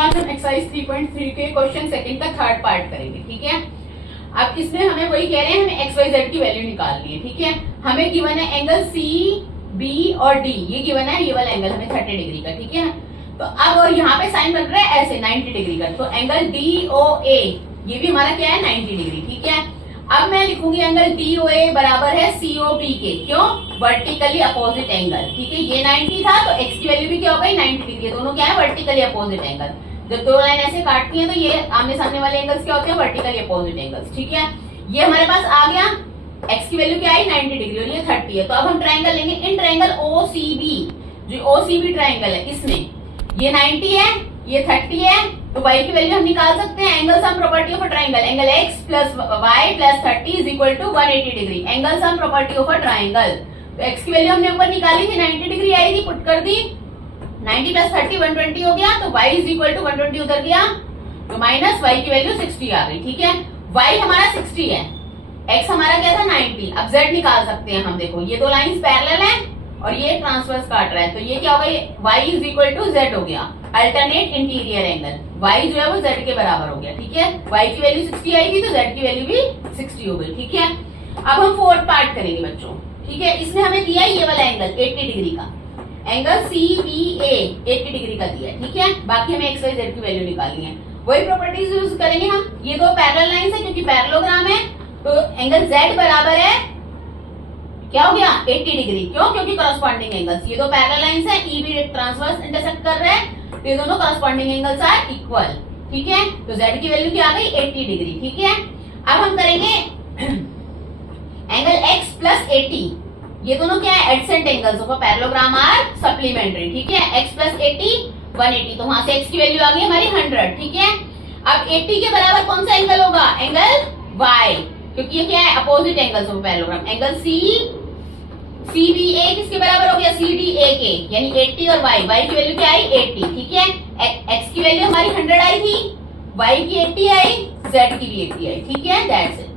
आज हम एक्सरसाइज 3.3 के क्वेश्चन सेकंड का थर्ड पार्ट करेंगे। ठीक है, अब इसमें हमें वही कह रहे हैं, हमें एक्स वाई जेड की वैल्यू निकालनी है। ठीक है, हमें गिवन है एंगल सी बी और डी, ये गिवन है, ये वाला एंगल हमें 30 डिग्री का। ठीक है, तो अब यहाँ पे साइन बन रहा है ऐसे 90 डिग्री का, तो एंगल डी ओ ए ये भी हमारा क्या है 90 डिग्री। ठीक है, अब मैं लिखूंगी एंगल डी ओ ए बराबर है सी ओ पी के, क्यों? Vertically opposite angle. ठीक है, ये 90 था तो एक्स की वैल्यू भी क्या हो गई 90 डिग्री, दोनों क्या है वर्टिकली अपोजिट एंगल। जब दो लाइन ऐसे काटती हैं तो ये आमने सामने वाले एंगल्स क्या होते हैं वर्टिकली अपोजिट एंगल्स। ठीक है, ये हमारे पास आ गया, एक्स की वैल्यू क्या आई 90 डिग्री और ये 30 है। तो अब हम ट्रायंगल लेंगे, in triangle O C B, जो ओ सी बी ट्रायंगल है इसमें ये 90 है ये 30 है, तो y की वैल्यू हम निकाल सकते हैं। Angle sum property of a triangle, angle x plus y plus 30 is equal to 180 degree, angle sum property of a triangle. तो x की वैल्यू हमने ऊपर निकाली थी 90 डिग्री आई थी, पुट कर दी, 90 प्लस 30 120 हो गया, तो y इज इक्वल टू 120 उधर गया तो माइनस y की वैल्यू 60 आ गई। ठीक है, y हमारा 60 है, x हमारा क्या था 90। अब z निकाल सकते हैं हम, देखो ये दो लाइंस पैरेलल हैं और ये ट्रांसवर्स काट रहा है, तो ये क्या होगा y is equal to z हो गया, अल्टरनेट इंटीरियर एंगल। y जो है वो z के बराबर हो गया। ठीक है, y की वैल्यू 60 आई थी तो z की वैल्यू भी 60 हो गई। ठीक है, अब हम फोर्थ पार्ट करेंगे बच्चों। ठीक है, इसमें हमें दिया है ये वाला एंगल 80 डिग्री का, एंगल सी बी ए 80 डिग्री का दिया है। ठीक है, बाकी हमें एक्स वाई जेड की वैल्यू निकालनी है, वही प्रॉपर्टीज यूज करेंगे हम। ये दो पैरेलल लाइंस है क्योंकि पैरेललोग्राम है, तो एंगल z बराबर है क्या हो गया 80 डिग्री, क्यों? क्योंकि करस्पॉन्डिंग एंगल्स, ये दो पैरेलल लाइंस है, ई बी ट्रांसवर्स इंटरसेक्ट कर रहे हैं, तो ये दोनों करस्पॉन्डिंग एंगल्स आर इक्वल। ठीक है, तो z की वैल्यू क्या आ गई 80 डिग्री। ठीक है, अब हम करेंगे एंगल x प्लस 80, ये दोनों क्या है adjacent angles of parallelogram are supplementary. ठीक है, x प्लस 80 180, तो वहां से x की वैल्यू आ गई हमारी 100। ठीक है, अब 80 के बराबर कौन सा एंगल होगा, एंगल y, क्योंकि ये क्या है opposite angles of parallelogram. Angle C B A किसके बराबर हो गया सी डी ए के, यानी 80 और y की वैल्यू क्या आई 80। ठीक है, x की वैल्यू हमारी 100 आई थी, y की 80 आई, z की भी 80 आई। ठीक है, दैट्स इट।